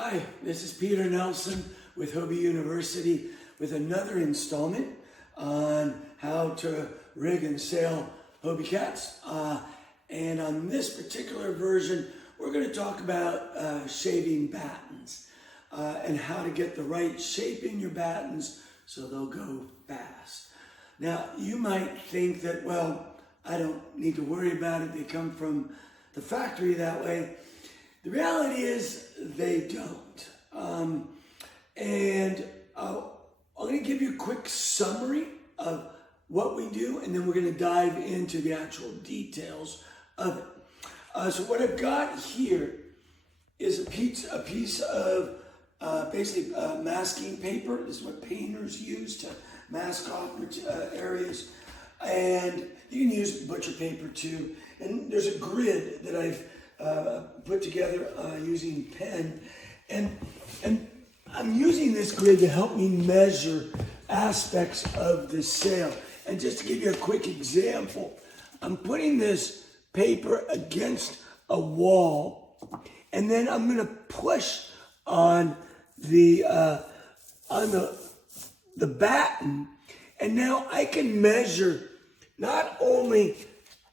Hi, this is Peter Nelson with Hobie University with another installment on how to rig and sail Hobie cats. And on this particular version, we're going to talk about shaving battens and how to get the right shape in your battens so they'll go fast. Now, you might think that, well, I don't need to worry about it. They come from the factory that way. The reality is they don't. I'm going to give you a quick summary of what we do, and then we're going to dive into the actual details of it. So what I've got here is a piece of basically masking paper. This is what painters use to mask off areas. And you can use butcher paper too. And there's a grid that I've put together using pen, and I'm using this grid to help me measure aspects of the sail. And just to give you a quick example, I'm putting this paper against a wall, and then I'm going to push on the batten, and now I can measure not only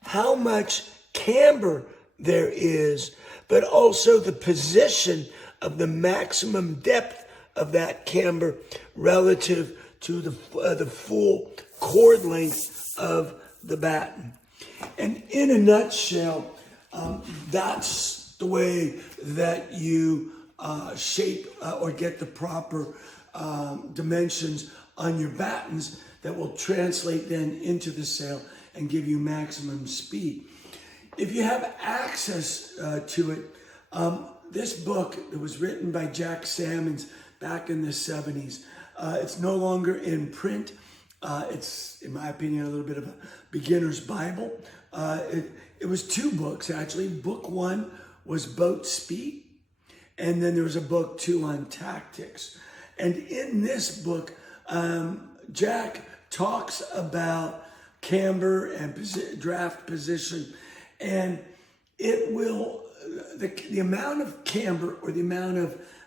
how much camber there is, but also the position of the maximum depth of that camber relative to the full cord length of the batten. And in a nutshell, that's the way that you shape or get the proper dimensions on your battens that will translate then into the sail and give you maximum speed. If you have access to it, this book that was written by Jack Salmons back in the 70s, it's no longer in print. It's, in my opinion, a little bit of a beginner's Bible. It was two books, actually. Book one was Boat Speed, and then there was a book two on tactics. And in this book, Jack talks about camber and draft position, and it will, the amount of camber or the amount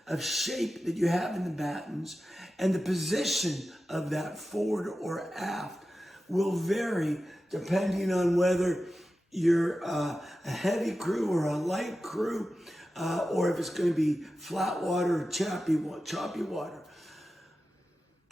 of shape that you have in the battens and the position of that forward or aft will vary depending on whether you're a heavy crew or a light crew, or if it's going to be flat water or choppy water.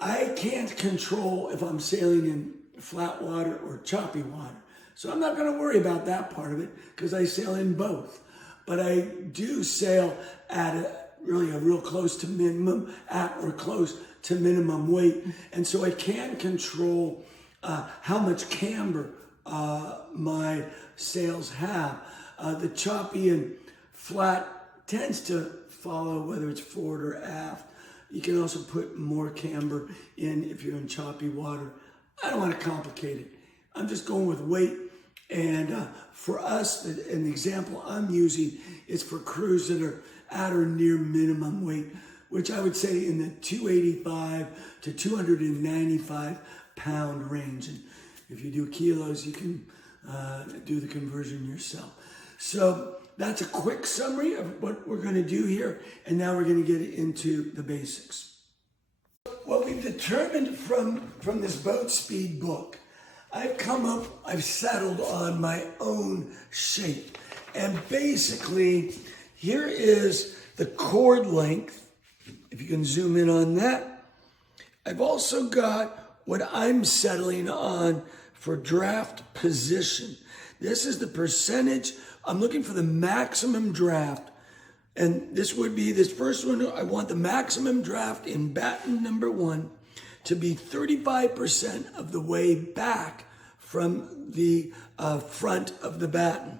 I can't control if I'm sailing in flat water or choppy water. So I'm not going to worry about that part of it because I sail in both. But I do sail at a real close to minimum, at or close to minimum weight. And so I can control how much camber my sails have. The choppy and flat tends to follow whether it's forward or aft. You can also put more camber in if you're in choppy water. I don't want to complicate it. I'm just going with weight. And for us, an example I'm using is for crews that are at or near minimum weight, which I would say in the 285 to 295 pound range. And if you do kilos, you can do the conversion yourself. So that's a quick summary of what we're going to do here. And now we're going to get into the basics. What we've determined from this Boat Speed book, I've settled on my own shape. And basically, here is the cord length. If you can zoom in on that. I've also got what I'm settling on for draft position. This is the percentage. I'm looking for the maximum draft. And this would be, this first one, I want the maximum draft in batten number one to be 35% of the way back from the front of the batten.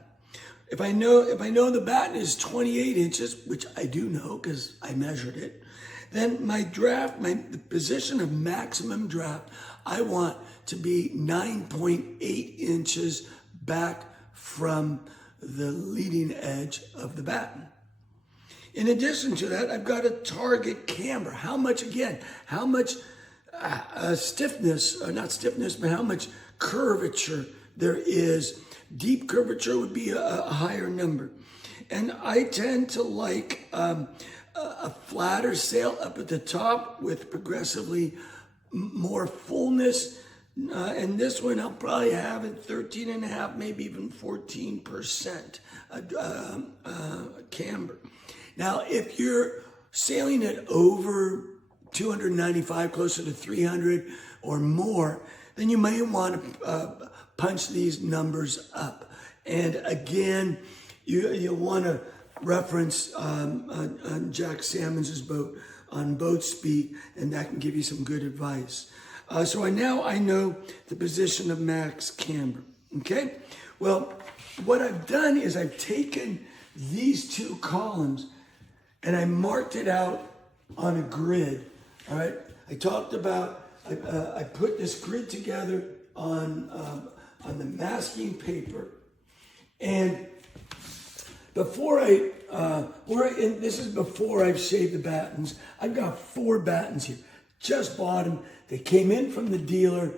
If I know the batten is 28 inches, which I do know because I measured it, then my draft, the position of maximum draft, I want to be 9.8 inches back from the leading edge of the batten. In addition to that, I've got a target camber. How much stiffness, or not stiffness, but how much curvature there is. Deep curvature would be a higher number. And I tend to like a flatter sail up at the top with progressively more fullness. And this one I'll probably have at 13.5, maybe even 14% camber. Now, if you're sailing it over 295, closer to 300 or more, then you may want to punch these numbers up. And again, you'll want to reference on Jack Salmons' boat on Boat Speed, and that can give you some good advice. So I know the position of max camber, okay? Well, what I've done is I've taken these two columns and I marked it out on a grid, all right? I talked about, I put this grid together on the masking paper, and before this is before I've shaved the battens. I've got 4 battens here. Just bought them. They came in from the dealer,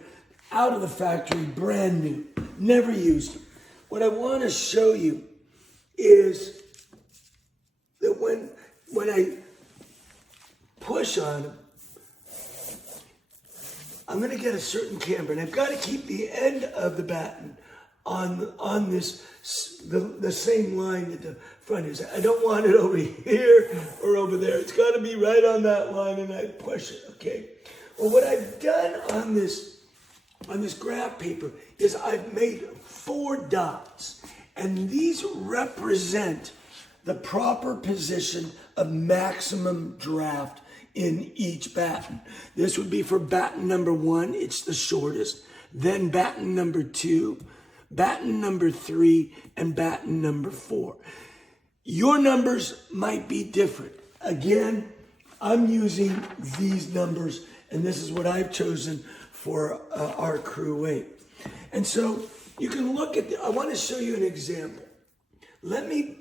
out of the factory, brand new. Never used them. What I want to show you is that when I push on them, I'm going to get a certain camber, and I've got to keep the end of the batten on this the same line that the front is. I don't want it over here or over there. It's got to be right on that line, and I push it. Okay. Well, what I've done on this graph paper is I've made 4 dots, and these represent the proper position of maximum draft in each batten. This would be for batten number 1, it's the shortest, then batten number 2, batten number 3, and batten number 4. Your numbers might be different. Again, I'm using these numbers, and this is what I've chosen for our crew weight. And so you can look at, I want to show you an example. Let me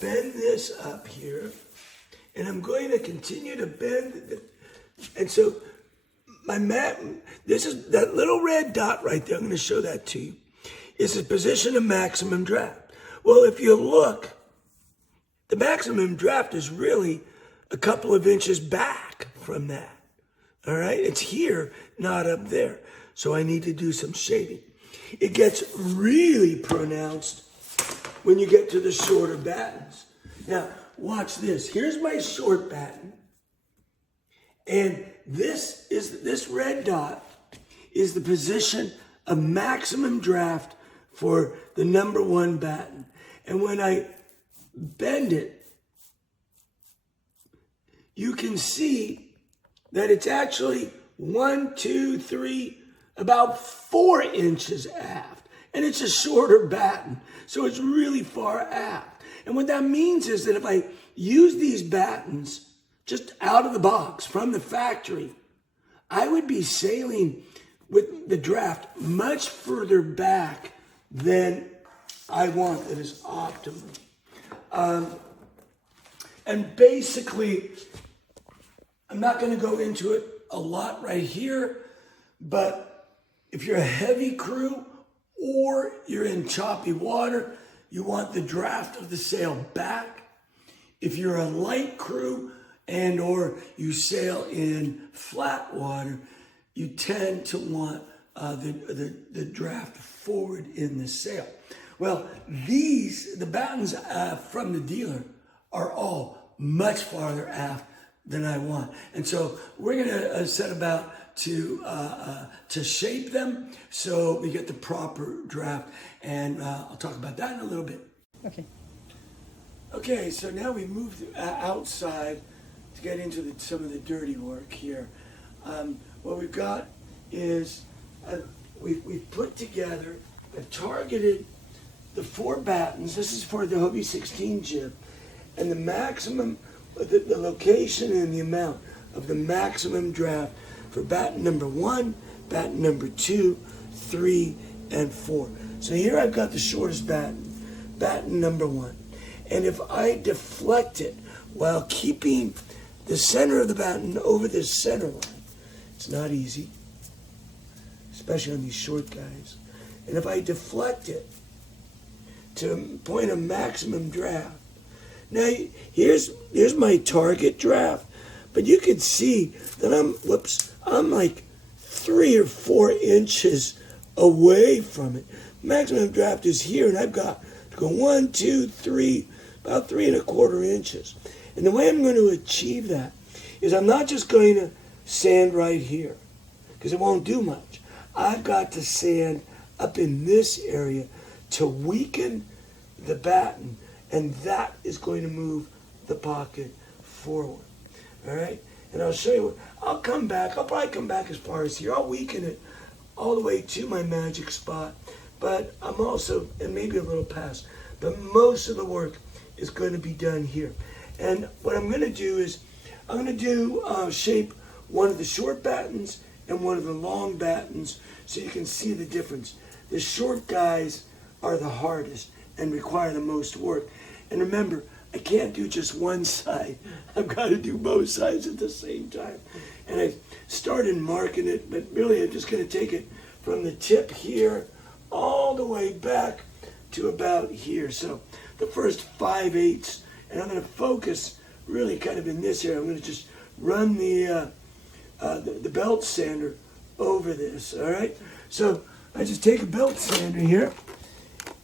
bend this up here, and I'm going to continue to bend it. And so this is that little red dot right there. I'm going to show that to you. It's the position of maximum draft. Well, if you look, the maximum draft is really a couple of inches back from that. All right, it's here, not up there. So I need to do some shading. It gets really pronounced when you get to the shorter battens. Now, watch this. Here's my short batten. And this red dot is the position of maximum draft for the number 1 batten. And when I bend it, you can see that it's actually 1, 2, 3, about 4 inches aft. And it's a shorter batten, so it's really far aft. And what that means is that if I use these battens just out of the box from the factory, I would be sailing with the draft much further back than I want. That is optimum. And basically, I'm not going to go into it a lot right here, but if you're a heavy crew or you're in choppy water, you want the draft of the sail back. If you're a light crew and or you sail in flat water, you tend to want the draft forward in the sail. Well, the battens from the dealer are all much farther aft than I want. And so we're going to set about to shape them so we get the proper draft. And I'll talk about that in a little bit. Okay. Okay, so now we move outside to get into some of the dirty work here. What we've got is we've put together, I've targeted the 4 battens. This is for the Hobie 16 jib, and the maximum, the location and the amount of the maximum draft for batten number 1, batten number 2, 3, and 4. So here I've got the shortest batten, batten number 1. And if I deflect it while keeping the center of the batten over this center line, it's not easy, especially on these short guys. And if I deflect it to a point of maximum draft, Now, here's my target draft, but you can see that I'm like 3 or 4 inches away from it. Maximum draft is here, and I've got to go 1, 2, 3, about 3¼ inches. And the way I'm going to achieve that is I'm not just going to sand right here, because it won't do much. I've got to sand up in this area to weaken the batten, and that is going to move the pocket forward. All right? And I'll show you I'll probably come back as far as here. I'll weaken it all the way to my magic spot, but I'm also, and maybe a little past, but most of the work is going to be done here. And what I'm going to do is, I'm going to shape one of the short battens and one of the long battens so you can see the difference. The short guys are the hardest and require the most work. And remember, I can't do just one side. I've got to do both sides at the same time. And I started marking it, but really I'm just going to take it from the tip here all the way back to about here. So the first 5/8, and I'm going to focus really kind of in this area. I'm going to just run the belt sander over this, all right? So I just take a belt sander here,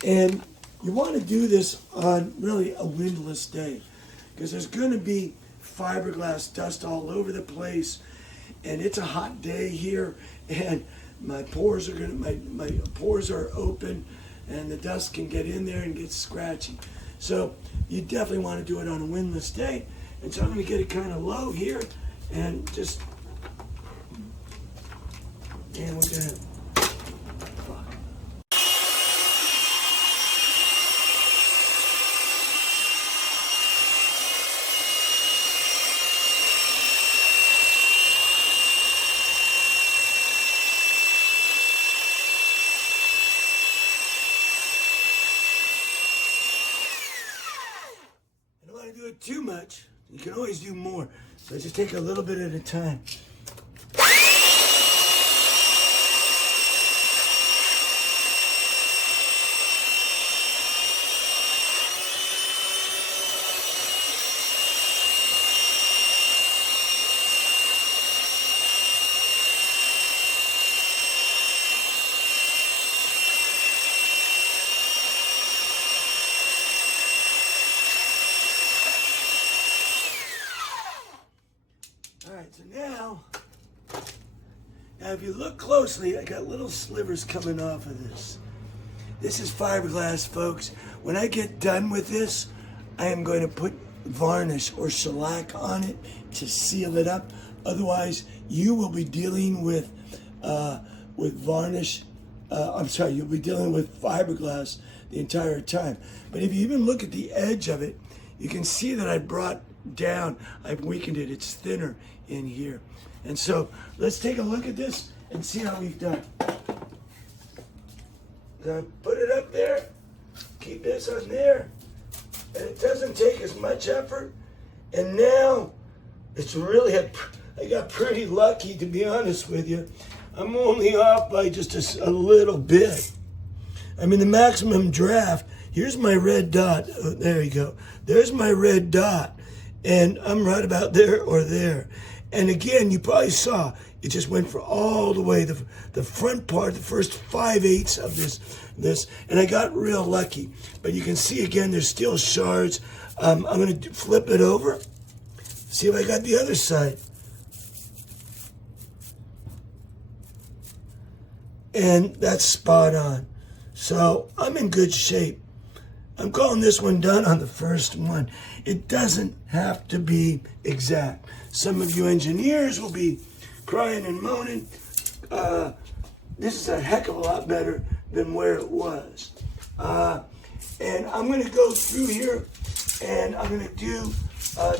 and you want to do this on really a windless day, because there's going to be fiberglass dust all over the place, and it's a hot day here, and my pores are open, and the dust can get in there and get scratchy. So you definitely want to do it on a windless day. And so I'm going to get it kind of low here, and just, and we're going to, I don't want to do it too much. You can always do more. So just take a little bit at a time. All right, so now if you look closely, I got little slivers coming off of this. This is fiberglass, folks. When I get done with this, I am going to put varnish or shellac on it to seal it up. Otherwise, you will be dealing with varnish. You'll be dealing with fiberglass the entire time. But if you even look at the edge of it, you can see that I've weakened it. It's thinner in here. And so let's take a look at this and see how we've done. Now put it up there, keep this on there, and it doesn't take as much effort. And now it's really, I got pretty lucky, to be honest with you. I'm only off by just a little bit. I mean, the maximum draft, here's my red dot. Oh, there you go. There's my red dot. And I'm right about there or there. And again, you probably saw, it just went for all the way, the front part, the first 5/8 of this, and I got real lucky. But you can see again, there's still shards. I'm going to flip it over, see if I got the other side. And that's spot on. So I'm in good shape. I'm calling this one done on the first one. It doesn't have to be exact. Some of you engineers will be crying and moaning. This is a heck of a lot better than where it was. And I'm going to go through here, and I'm going to do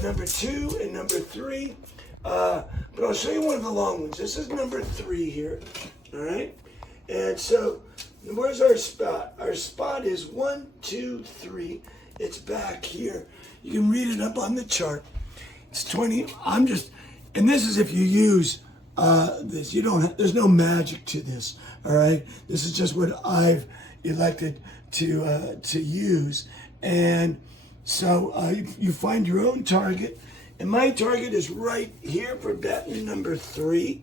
number 2 and number 3. But I'll show you one of the long ones. This is number 3 here. All right? And so, where's our spot? Our spot is 1, 2, 3. It's back here. You can read it up on the chart. It's 20. And this is if you use this. There's no magic to this. All right. This is just what I've elected to use. And So you find your own target. And my target is right here for batten number 3.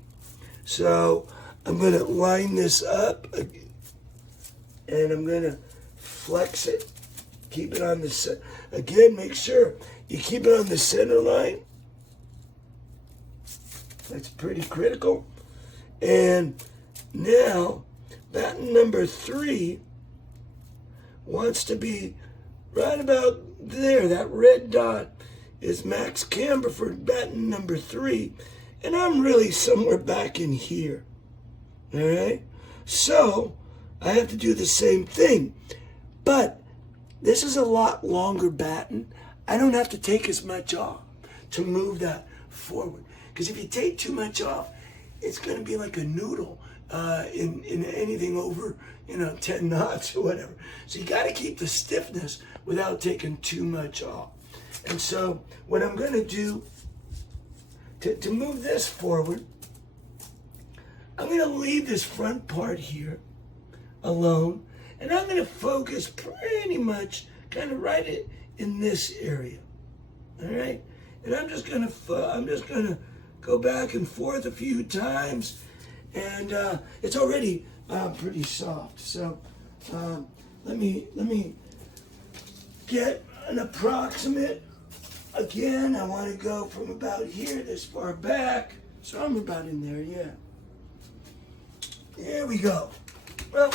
So I'm going to line this up and I'm going to flex it. Keep it on the, again, make sure you keep it on the center line. That's pretty critical. And now, batten number 3 wants to be right about there. That red dot is max camber for batten number 3. And I'm really somewhere back in here. All right? So, I have to do the same thing. But this is a lot longer batten. I don't have to take as much off to move that forward. Because if you take too much off, it's going to be like a noodle in anything over, 10 knots or whatever. So you got to keep the stiffness without taking too much off. And so what I'm going to do to move this forward, I'm going to leave this front part here alone. And I'm going to focus pretty much kind of right in this area. All right? And I'm just going to go back and forth a few times. And it's already pretty soft. So let me get an approximate. Again, I want to go from about here this far back. So I'm about in there, yeah. There we go. Well,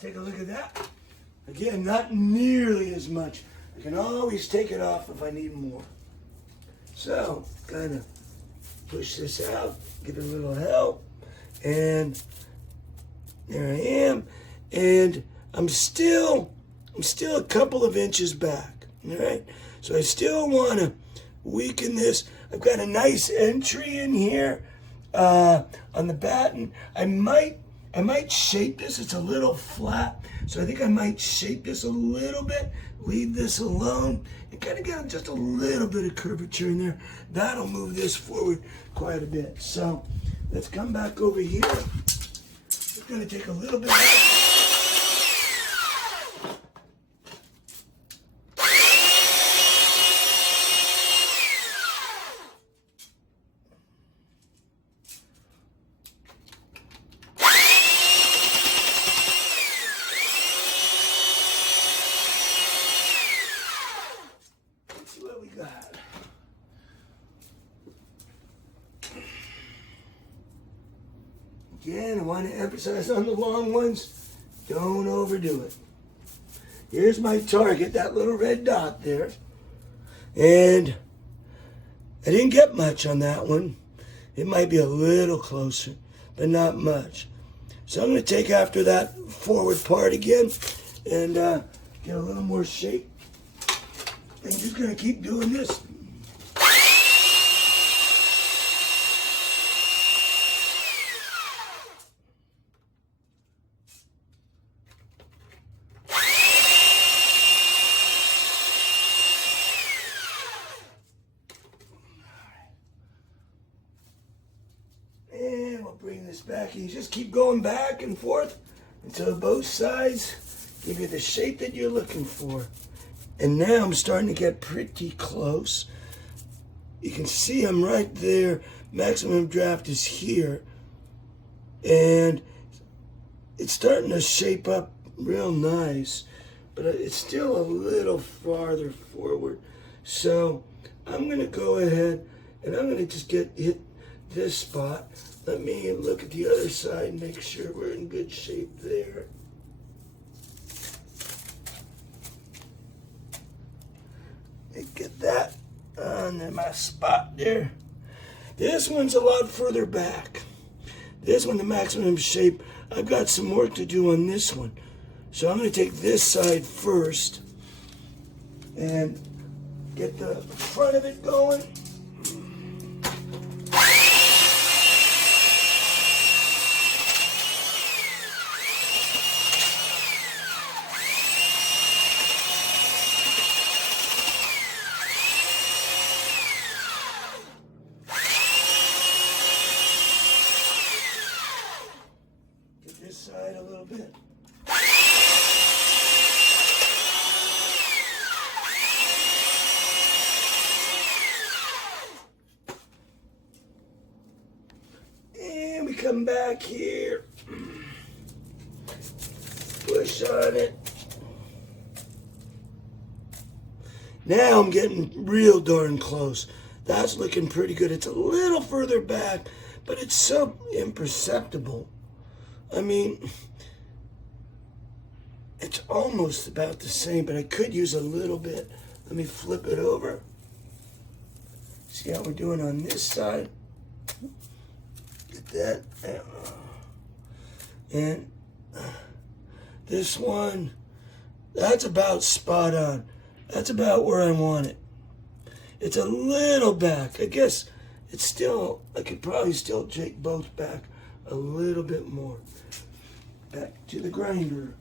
take a look at that. Again, not nearly as much. I can always take it off if I need more. So, kind of push this out, give it a little help, and there I am. And I'm still a couple of inches back. All right. So I still want to weaken this. I've got a nice entry in here on the batten. I might shape this. It's a little flat, so I think I might shape this a little bit, leave this alone, and kind of get just a little bit of curvature in there. That'll move this forward quite a bit. So let's come back over here. We're going to take a little bit of Again, I want to emphasize on the long ones, don't overdo it. Here's my target, that little red dot there. And I didn't get much on that one. It might be a little closer, but not much. So I'm going to take after that forward part again and get a little more shape. I'm just going to keep doing this. Bring this back, and you just keep going back and forth until both sides give you the shape that you're looking for. And now I'm starting to get pretty close. You can see I'm right there. Maximum draft is here. And it's starting to shape up real nice, but it's still a little farther forward. So I'm going to go ahead and I'm going to just hit this spot. Let me look at the other side and make sure we're in good shape there. Let me get that on my spot there. This one's a lot further back. This one, the maximum shape, I've got some work to do on this one. So I'm going to take this side first and get the front of it going. this side a little bit. And we come back here. Push on it. Now I'm getting real darn close. That's looking pretty good. It's a little further back, but it's so imperceptible. I mean, it's almost about the same, but I could use a little bit. Let me flip it over. See how we're doing on this side. Get that. And this one, that's about spot on. That's about where I want it. It's a little back. I guess it's still, I could probably still take both back a little bit more. Back to the grinder.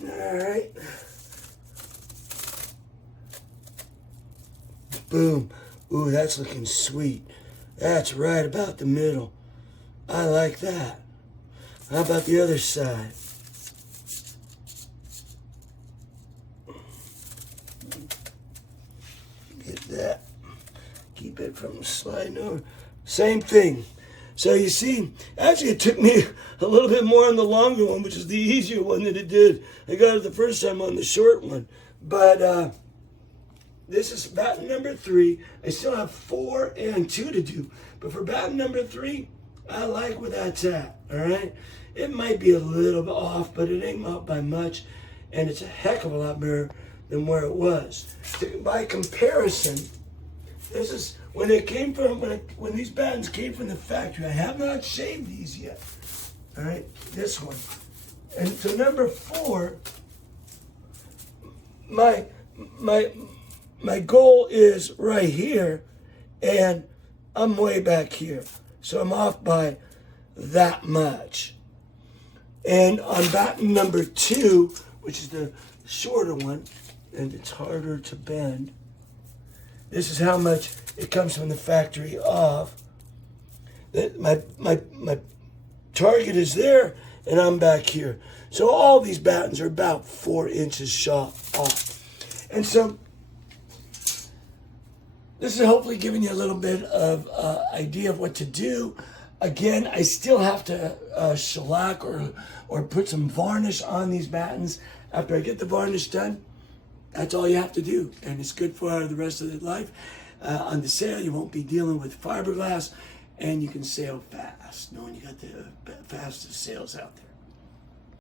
Alright. Boom. Ooh, that's looking sweet. That's right about the middle. I like that. How about the other side? Get that. Keep it from sliding over. Same thing. So you see, actually it took me a little bit more on the longer one, which is the easier one than it did. I got it the first time on the short one. But this is batten number 3. I still have 4 and 2 to do. But for batten number 3, I like where that's at, all right? It might be a little bit off, but it ain't off by much. And it's a heck of a lot better than where it was. By comparison, this is when it came from when these battens came from the factory. I have not shaved these yet. All right, this one, and so number 4. My goal is right here, and I'm way back here, so I'm off by that much. And on batten number 2, which is the shorter one, and it's harder to bend. This is how much it comes from the factory off. My target is there, and I'm back here. So all these battens are about 4 inches shot off. And so this is hopefully giving you a little bit of idea of what to do. Again, I still have to shellac or put some varnish on these battens. After I get the varnish done, that's all you have to do, and it's good for the rest of the life. On the sail, you won't be dealing with fiberglass, and you can sail fast, knowing you got the fastest sails out there.